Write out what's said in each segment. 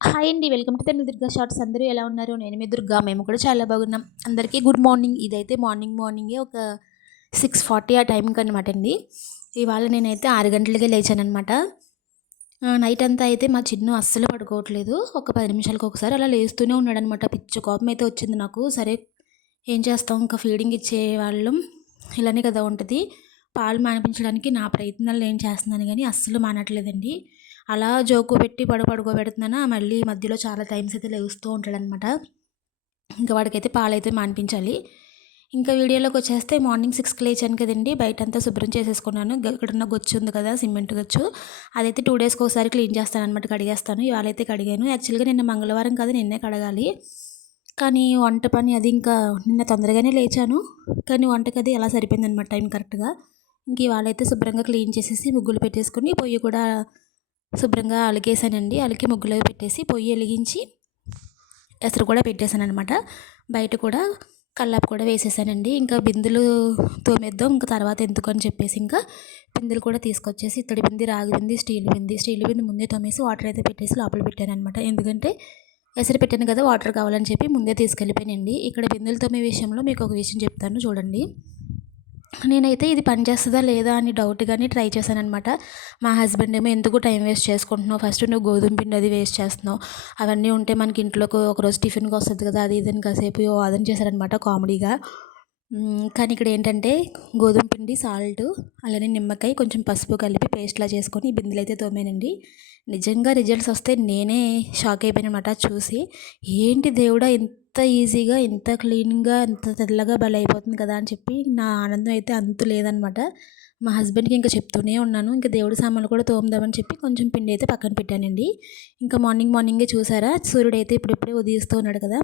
Hi అండి welcome to Telugu Durga shorts. అందరూ ఎలా ఉన్నారు? నేను మీ దుర్గా. మేము కూడా చాలా బాగున్నాం. అందరికీ గుడ్ మార్నింగ్ ఇదైతే మార్నింగ్ మార్నింగే ఒక సిక్స్ ఫార్టీ ఆ టైంకి అనమాట అండి. ఇవాళ నేనైతే ఆరు గంటలకే లేచాను అనమాట నైట్ అంతా అయితే మా చిన్ను అస్సలు పడుకోవట్లేదు. ఒక పది నిమిషాలకు ఒకసారి అలా లేస్తూనే ఉన్నాడనమాట పిచ్చి కోపం అయితే వచ్చింది నాకు. సరే ఏం చేస్తాం? ఇంకా ఫీడింగ్ ఇచ్చే వాళ్ళం ఇలానే కదా ఉంటుంది. పాలు మానిపించడానికి నా ప్రయత్నాలు నేను చేస్తున్నాను కానీ అస్సలు మానట్లేదండి. అలా జోకు పెట్టి పడు పడుకోబెడుతున్నాను మళ్ళీ మధ్యలో చాలా టైమ్స్ అయితే లేస్తూ ఉంటాడనమాట ఇంకా వాడికైతే పాలైతే మానిపించాలి. ఇంకా వీడియోలోకి వచ్చేస్తే మార్నింగ్ సిక్స్కి లేచాను కదండి బయట అంతా శుభ్రం చేసేసుకున్నాను. ఇక్కడున్న గొచ్చు ఉంది కదా సిమెంట్ గొచ్చు. అదైతే టూ డేస్కి ఒకసారి క్లీన్ చేస్తాను అనమాట కడిగేస్తాను. ఇవాళ అయితే కడిగాను యాక్చువల్గా నిన్న మంగళవారం కాదు నిన్నే కడగాలి. కానీ వంట పని అది ఇంకా నిన్న తొందరగానే లేచాను. కానీ వంటకి అది ఎలా సరిపోయిందనమాట టైం కరెక్ట్గా ఇంక ఇవాళ అయితే శుభ్రంగా క్లీన్ చేసేసి ముగ్గులు పెట్టేసుకుని పొయ్యి కూడా శుభ్రంగా అలిగేసానండి అలికి ముగ్గులో పెట్టేసి పొయ్యి వెలిగించి ఎసరు కూడా పెట్టేశాను అనమాట బయట కూడా కల్లాపు కూడా వేసేసానండి. ఇంకా బిందులు తోమేద్దాం ఇంకా తర్వాత ఎందుకు అని చెప్పేసి ఇంకా బిందులు కూడా తీసుకొచ్చేసి ఇత్తడి బింది రాగి బింది స్టీల్ బింది స్టీల్ బింది ముందే తోమేసి వాటర్ అయితే పెట్టేసి లోపల పెట్టాను అనమాట ఎందుకంటే ఎసరు పెట్టాను కదా వాటర్ కావాలని చెప్పి ముందే తీసుకెళ్ళిపోయానండి. ఇక్కడ బిందులు తోమే విషయంలో మీకు ఒక విషయం చెప్తాను చూడండి. నేనైతే ఇది పని చేస్తుందా లేదా అని డౌట్గానే ట్రై చేశాను అనమాట మా హస్బెండ్ ఏమో ఎందుకు టైం వేస్ట్ చేసుకుంటున్నావు? ఫస్ట్ నువ్వు గోధుమ పిండి అది వేస్ట్ చేస్తున్నావు. అవన్నీ ఉంటే మనకి ఇంట్లోకి ఒకరోజు టిఫిన్కి వస్తుంది కదా అది ఇదని కాసేపు అదని చేశారనమాట కామెడీగా కానీ ఇక్కడ ఏంటంటే గోధుమ పిండి సాల్ట్ అలానే నిమ్మకాయ కొంచెం పసుపు కలిపి పేస్ట్లా చేసుకొని బిందెలు అయితే తోమేనండి. నిజంగా రిజల్ట్స్ వస్తే నేనే షాక్ అయిపోయినమాట చూసి. ఏంటి దేవుడా ఇంత ఈజీగా ఇంత క్లీన్గా ఇంత తెల్లగా భలే అయిపోతుంది కదా అని చెప్పి నా ఆనందం అయితే అంతు లేదనమాట. మా హస్బెండ్కి ఇంకా చెప్తూనే ఉన్నాను ఇంకా దేవుడి సామాన్లు కూడా తోముదామని చెప్పి కొంచెం పిండి అయితే పక్కన పెట్టానండి. ఇంకా మార్నింగ్ మార్నింగే చూసారా? సూర్యుడు అయితే ఇప్పుడిప్పుడే ఉదయిస్తూ ఉన్నాడు కదా.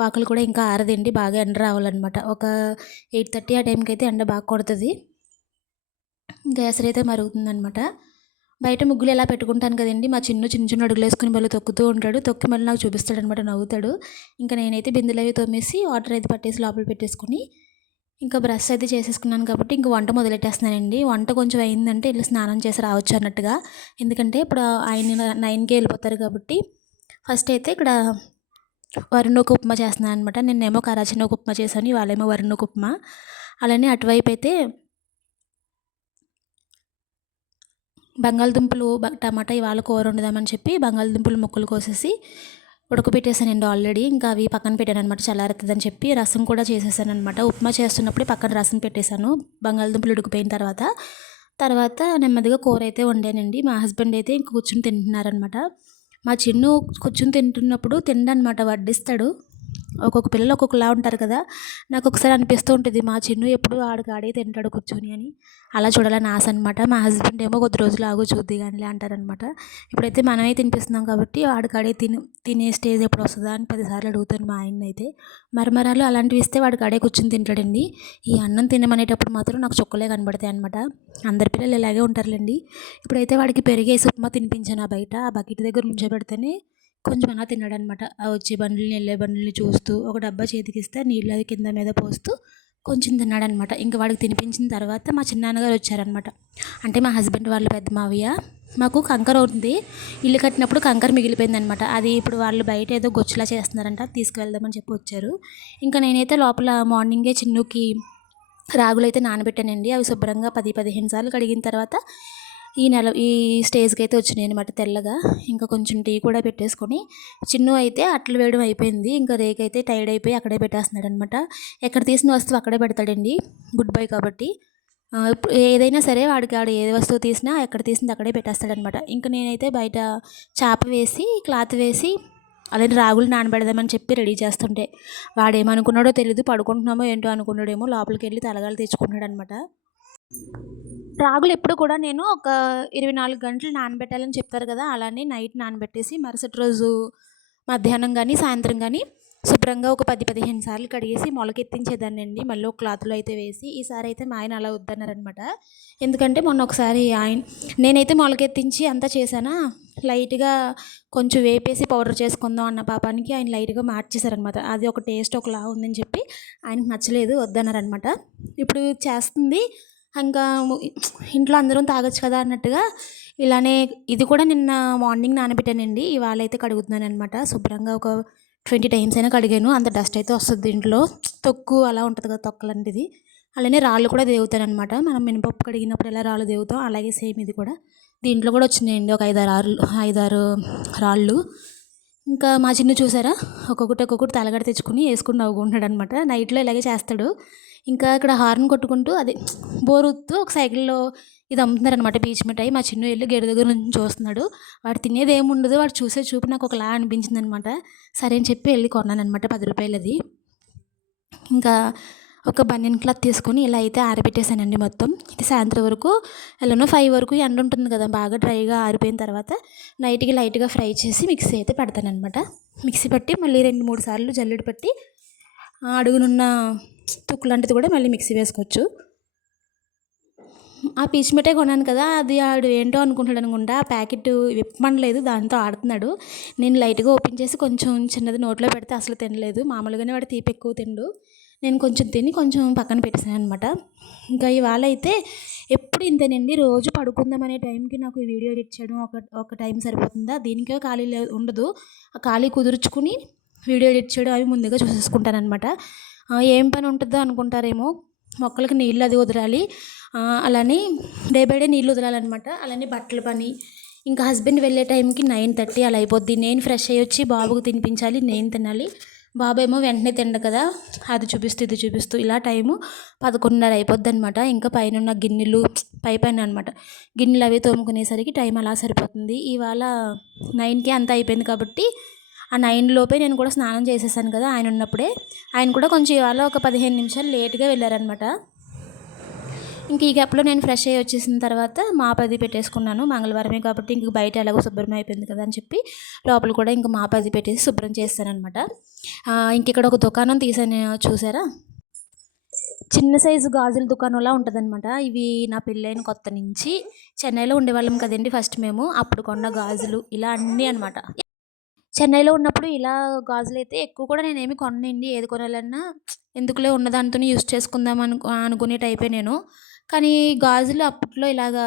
వాకలు కూడా ఇంకా ఆరదండి బాగా ఎండ రావాలన్నమాట. ఒక ఎయిట్ థర్టీ ఆ టైంకి అయితే ఎండ బాగా కొడుతుంది. గ్యాస్ అయితే మరుగుతుందనమాట బయట ముగ్గులు ఎలా పెట్టుకుంటాను కదండి మా చిన్న చిన్న చిన్న అడుగులు వేసుకుని మళ్ళీ తొక్కుతూ ఉంటాడు. తొక్కి మళ్ళీ నాకు చూపిస్తాడు అనమాట నవ్వుతాడు. ఇంకా నేనైతే బిందెలు అవి తోమేసి వాటర్ అయితే పట్టేసి లోపల పెట్టేసుకుని ఇంకా బ్రష్ అయితే చేసేసుకున్నాను కాబట్టి ఇంకా వంట మొదలెట్టేస్తున్నానండి. వంట కొంచెం అయిందంటే ఇల్లు స్నానం చేసి రావచ్చు అన్నట్టుగా. ఎందుకంటే ఇప్పుడు ఆయన నైన్కి వెళ్ళిపోతారు కాబట్టి ఫస్ట్ అయితే ఇక్కడ వరుణోకు ఉప్మా చేస్తున్నాను అనమాట నిన్నేమో కరాచీనోకు ఉప్మా చేశాను ఇవాళేమో వరుణోకు ఉప్మా అలానే అటువైపు అయితే బంగాళదుంపలు టమాటా ఇవాళ కూర వండుదామని చెప్పి బంగాళదుంపలు ముక్కలు కోసేసి ఉడకబెట్టేసానండి ఆల్రెడీ. ఇంకా అవి పక్కన పెట్టాను అనమాట చల్లారుతుందని చెప్పి రసం కూడా చేసేసాను అనమాట ఉప్మా చేస్తున్నప్పుడు పక్కన రసం పెట్టేశాను బంగాళదుంపలు ఉడికిపోయిన తర్వాత. తర్వాత నెమ్మదిగా కూర అయితే వండానండి. మా హస్బెండ్ అయితే ఇంక కూర్చుని తింటున్నారనమాట మా చిన్ను కూర్చుని తింటున్నప్పుడు తిండనమాట వడ్డిస్తాడు. ఒక్కొక్క పిల్లలు ఒక్కొక్కలా ఉంటారు కదా. నాకు ఒకసారి అనిపిస్తూ ఉంటుంది మా చిన్ను ఎప్పుడు ఆడికి ఆడే తింటాడు కూర్చొని అని. అలా చూడాలని ఆశ అనమాట మా హస్బెండ్ ఏమో కొద్ది రోజులు ఆగు చూద్ది కానీ అంటారనమాట ఇప్పుడైతే మనమే తినిపిస్తున్నాం కాబట్టి వాడికాడే తిని తినే స్టేజ్ ఎప్పుడు వస్తుందా అని పదిసార్లు అడుగుతాను మా ఆయన అయితే. మరమరాలు అలాంటివి ఇస్తే వాడికి ఆడే కూర్చొని తింటాడండి. ఈ అన్నం తినమనేటప్పుడు మాత్రం నాకు చుక్కలే కనబడతాయి అనమాట అందరి పిల్లలు ఇలాగే ఉంటారులేండి. ఇప్పుడైతే వాడికి పెరిగేసి ఉప్మా తినిపించాను ఆ బయట. ఆ బకెట్ దగ్గర ఉంచబెడితేనే కొంచెం అలా తిన్నాడనమాట వచ్చే బండ్లని వెళ్ళే బండ్లని చూస్తూ ఒక డబ్బా చేతికి ఇస్తే నీళ్ళు అది కింద మీద పోస్తూ కొంచెం తిన్నాడనమాట ఇంకా వాడికి తినిపించిన తర్వాత మా చిన్నాన్నగారు వచ్చారనమాట అంటే మా హస్బెండ్ వాళ్ళ పెద్ద మావయ్య మాకు కంకర ఉంది. ఇల్లు కట్టినప్పుడు కంకర మిగిలిపోయిందనమాట అది ఇప్పుడు వాళ్ళు బయట ఏదో గొచ్చులా చేస్తున్నారంట తీసుకువెళ్దామని చెప్పి వచ్చారు. ఇంకా నేనైతే లోపల మార్నింగే చిన్నుకి రాగులు అయితే నానబెట్టానండి. అవి శుభ్రంగా పది పదిహేను సార్లు కడిగిన తర్వాత ఈ నెల ఈ స్టేజ్కి అయితే వచ్చినాయి అనమాట తెల్లగా. ఇంకా కొంచెం టీ కూడా పెట్టేసుకొని చిన్ను అయితే అట్లు వేయడం అయిపోయింది. ఇంకా రేక్ అయితే టైర్డ్ అయిపోయి అక్కడే పెట్టేస్తున్నాడు అనమాట ఎక్కడ తీసిన వస్తువు అక్కడే పెడతాడండి. గుడ్ బై కాబట్టి. ఏదైనా సరే వాడికి ఆడ ఏ వస్తువు తీసినా ఎక్కడ తీసింది అక్కడే పెట్టేస్తాడనమాట ఇంకా నేనైతే బయట చేప వేసి క్లాత్ వేసి అలాంటి రాగులు నానబెడదామని చెప్పి రెడీ చేస్తుంటే వాడేమనుకున్నాడో తెలియదు పడుకుంటున్నామో ఏంటో అనుకున్నాడేమో లోపలికి వెళ్ళి తలగాలు తెచ్చుకుంటున్నాడు అనమాట రాగులు ఎప్పుడు కూడా నేను ఒక ఇరవై నాలుగు గంటలు నానబెట్టాలని చెప్తారు కదా అలానే నైట్ నానబెట్టేసి మరుసటి రోజు మధ్యాహ్నం కానీ సాయంత్రం కానీ శుభ్రంగా ఒక పది పదిహేను సార్లు కడిగేసి మొలకెత్తించేదాన్ని అండి. మళ్ళీ ఒక క్లాత్లో అయితే వేసి ఈసారి అయితే మా ఆయన అలా వద్దన్నారనమాట ఎందుకంటే మొన్న ఒకసారి ఆయన నేనైతే మొలకెత్తించి అంతా చేశానా లైట్గా కొంచెం వేపేసి పౌడర్ చేసుకుందాం అన్న పాపానికి ఆయన లైట్గా మార్చేశారనమాట అది ఒక టేస్ట్ ఒకలా ఉందని చెప్పి ఆయనకు నచ్చలేదు వద్దన్నారనమాట ఇప్పుడు చేస్తుంది ఇంకా ఇంట్లో అందరం తాగొచ్చు కదా అన్నట్టుగా ఇలానే ఇది కూడా నిన్న మార్నింగ్ నానబెట్టానండి. ఇవాళ అయితే కడుగుతున్నాను అనమాట శుభ్రంగా ఒక ట్వంటీ టైమ్స్ అయినా కడిగాను. అంత డస్ట్ అయితే వస్తుంది దీంట్లో తొక్కు అలా ఉంటుంది కదా తొక్క లాంటిది. అలానే రాళ్ళు కూడా దేవుతానమాట మనం మినపప్పు కడిగినప్పుడు ఎలా రాళ్ళు దేవుతాం అలాగే సేమ్ ఇది కూడా. దీంట్లో కూడా వచ్చినాయండి ఒక ఐదారు రాళ్ళు ఐదారు రాళ్ళు. ఇంకా మా చిన్న చూసారా? ఒక్కొక్కటి ఒక్కొక్కటి తలగడ తెచ్చుకుని వేసుకుని నవ్వుకుంటున్నాడు అనమాట నైట్లో ఇలాగే చేస్తాడు. ఇంకా ఇక్కడ హార్న్ కొట్టుకుంటూ అదే బోరుతూ ఒక సైకిల్లో ఇది అమ్ముతున్నారు అనమాట పీచ్ మిఠాయి. మా చిన్న వెళ్ళి గేడు దగ్గర నుంచి చూస్తున్నాడు. వాడు తినేది ఏముండదు వాడు చూసే చూపు నాకు ఒకలా అనిపించింది అనమాట సరే అని చెప్పి వెళ్ళి కొన్నాను అనమాట పది రూపాయలది. ఇంకా ఒక బనియన్ క్లాత్ తీసుకొని ఇలా అయితే ఆరబెట్టేసానండి మొత్తం. ఇది సాయంత్రం వరకు ఎలానో ఫైవ్ వరకు ఎండ ఉంటుంది కదా బాగా డ్రైగా ఆరిపోయిన తర్వాత నైట్కి లైట్గా ఫ్రై చేసి మిక్సీ అయితే పెడతానమాట మిక్సీ పట్టి మళ్ళీ రెండు మూడు సార్లు జల్లుడు పెట్టి అడుగునున్న తుక్కు లాంటిది కూడా మళ్ళీ మిక్సీ వేసుకోవచ్చు. ఆ పీచు మిఠాయి కొన్నాను కదా అది ఆడు ఏంటో అనుకుంటాడు అనుకుంటా ఆ ప్యాకెట్ విప్పమనలేదు దాంతో ఆడుతున్నాడు. నేను లైట్గా ఓపెన్ చేసి కొంచెం చిన్నది నోట్లో పెడితే అసలు తినలేదు. మామూలుగానే వాడు తీపి ఎక్కువ తిండు. నేను కొంచెం తిని కొంచెం పక్కన పెట్టేసాను అనమాట ఇంకా ఇవాళ అయితే ఎప్పుడు ఇంతేనండి? రోజు పడుకుందామనే టైంకి నాకు ఈ వీడియో ఎడిట్ చేయడం ఒక ఒక టైం సరిపోతుందా? దీనికే ఖాళీ ఉండదు. ఆ ఖాళీ కుదుర్చుకుని వీడియో ఎడిట్ చేయడం అవి ముందుగా చూసేసుకుంటాను అనమాట ఏం పని ఉంటుందో అనుకుంటారేమో? మొక్కలకి నీళ్ళు అది వదలాలి. అలానే డే బై డే నీళ్ళు వదలాలన్నమాట. అలానే బట్టల పని. ఇంకా హస్బెండ్ వెళ్ళే టైంకి నైన్ థర్టీ అలా అయిపోద్ది. నేను ఫ్రెష్ అయ్యి వచ్చి బాబుకు తినిపించాలి నేను తినాలి. బాబు ఏమో వెంటనే తిండ కదా. అది చూపిస్తూ ఇది చూపిస్తూ ఇలా టైము పదకొండున్నర అయిపోద్ది అనమాట ఇంకా పైన ఉన్న గిన్నెలు పై పైన అనమాట గిన్నెలు అవి తోముకునేసరికి టైం అలా సరిపోతుంది. ఇవాళ నైన్కి అంతా అయిపోయింది కాబట్టి ఆ నైన్ లోపే నేను కూడా స్నానం చేసేసాను కదా ఆయన ఉన్నప్పుడే. ఆయన కూడా కొంచెం ఇవాళ ఒక పదిహేను నిమిషాలు లేట్గా వెళ్ళారనమాట ఇంక ఈ గ్యాప్లో నేను ఫ్రెష్ అయ్యి వచ్చేసిన తర్వాత మాపది పెట్టేసుకున్నాను. మంగళవారమే కాబట్టి ఇంక బయట ఎలాగో శుభ్రం అయిపోయింది కదా అని చెప్పి లోపల కూడా ఇంక మాపది పెట్టేసి శుభ్రం చేస్తానమాట ఇంక ఇక్కడ ఒక దుకాణం తీసాను. చూసారా? చిన్న సైజు గాజుల దుకాణంలా ఉంటుందన్నమాట. ఇవి నా పెళ్ళైన కొత్త నుంచి చెన్నైలో ఉండేవాళ్ళం కదండి ఫస్ట్ మేము. అప్పుడు కొన్న గాజులు ఇలా అన్నీ అనమాట చెన్నైలో ఉన్నప్పుడు ఇలా గాజులు అయితే ఎక్కువ కూడా నేనేమి కొనండి ఏది కొనాలన్నా ఎందుకులే ఉన్నదాంతోనే యూస్ చేసుకుందాం అను అనుకునే టైపే నేను. కానీ గాజులు అప్పట్లో ఇలాగా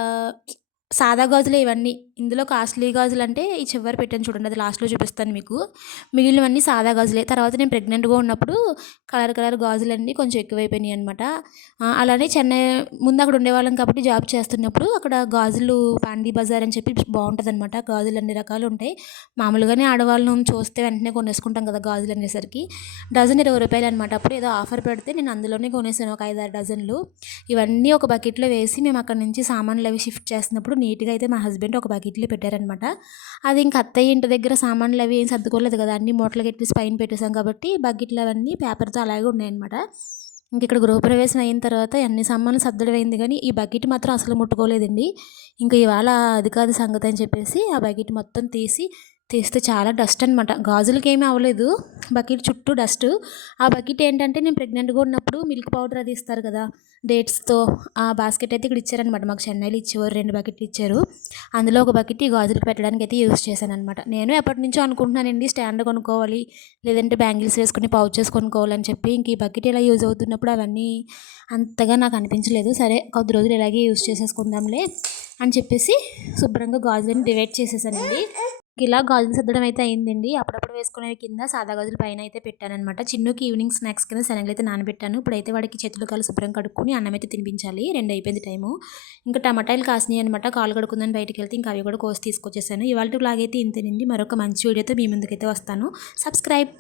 సాదా గాజులు ఇవన్నీ. ఇందులో కాస్ట్లీ గాజులు అంటే ఈ చివరి పెట్టాను చూడండి అది లాస్ట్లో చూపిస్తాను మీకు. మిగిలినవన్నీ సాదా గాజులే. తర్వాత నేను ప్రెగ్నెంట్గా ఉన్నప్పుడు కలర్ కలర్ గాజులన్నీ కొంచెం ఎక్కువైపోయినాయి అనమాట అలానే చెన్నై ముందు అక్కడ ఉండేవాళ్ళం కాబట్టి జాబ్ చేస్తున్నప్పుడు అక్కడ గాజులు పాండీ బజార్ అని చెప్పి బాగుంటుంది అనమాట గాజులు అన్ని రకాలు ఉంటాయి. మామూలుగానే ఆడవాళ్ళను చూస్తే వెంటనే కొనేసుకుంటాం కదా గాజులు అనేసరికి. డజన్ ఇరవై రూపాయలు అనమాట అప్పుడు ఏదో ఆఫర్ పెడితే నేను అందులోనే కొనేసాను ఒక ఐదారు డజన్లు. ఇవన్నీ ఒక బకెట్లో వేసి మేము అక్కడ నుంచి సామాన్లు అవి షిఫ్ట్ చేస్తున్నప్పుడు నీట్గా అయితే మా హస్బెండ్ ఒక బకెట్లో పెట్టారనమాట. అది ఇంకా అత్తయ్య ఇంటి దగ్గర సామాన్లు అవి ఏం సర్దుకోలేదు కదా అన్ని మూటలు కట్టేసి పైన పెట్టేసాం కాబట్టి బకెట్లు అవన్నీ పేపర్తో అలాగే ఉన్నాయన్నమాట. ఇంక ఇక్కడ గృహప్రవేశం అయిన తర్వాత అన్ని సామాన్లు సర్దడం అయింది కానీ ఈ బకెట్ మాత్రం అసలు ముట్టుకోలేదండి. ఇంకా ఇవాళ అది కాదు సంగతి అని చెప్పేసి ఆ బకెట్ మొత్తం తీసి తీస్తే చాలా డస్ట్ అనమాట గాజులకి ఏమీ అవ్వలేదు. బకెట్ చుట్టూ డస్ట్. ఆ బకెట్ ఏంటంటే నేను ప్రెగ్నెంట్గా ఉన్నప్పుడు మిల్క్ పౌడర్ అది ఇస్తారు కదా డేట్స్తో ఆ బాస్కెట్ అయితే ఇక్కడ ఇచ్చారనమాట మాకు చెన్నైలో ఇచ్చేవారు రెండు బకెట్లు ఇచ్చారు. అందులో ఒక బకెట్ ఈ గాజులు పెట్టడానికి అయితే యూస్ చేశాను అనమాట నేను ఎప్పటి నుంచో అనుకుంటున్నానండి స్టాండ్ కొనుక్కోవాలి లేదంటే బ్యాంగిల్స్ వేసుకుని పౌచెస్ కొనుక్కోవాలని చెప్పి. ఇంక ఈ బకెట్ ఇలా యూజ్ అవుతున్నప్పుడు అవన్నీ అంతగా నాకు అనిపించలేదు. సరే కొద్ది రోజులు ఇలాగే యూస్ చేసేసుకుందాంలే అని చెప్పేసి శుభ్రంగా గాజులను డివైడ్ చేసేసానండి. ఇలా గాజులు సర్దడం అయితే అయిందండి. అప్పుడప్పుడు వేసుకునే కింద సాదా గాజులు పైన అయితే పెట్టానమాట చిన్నుకి ఈవినింగ్ స్నాక్స్ కింద శనగలు అయితే నానబెట్టాను. ఇప్పుడైతే వాడికి చేతులు కాలు శుభ్రం కడుక్కొని అన్నం అయితే తినిపించాలి. రెండు అయిపోయింది టైము. ఇంకా టమాటాలు కాసినాయి అనమాట కాలు కడుక్కుందని బయటకు వెళ్తే ఇంకా అవి కూడా కోసి తీసుకొచ్చేసాను. ఇవాళ లాగైతే ఇంతేనండి. మరొక మంచి వీడియోతో మీ ముందుకైతే వస్తాను. సబ్స్క్రైబ్!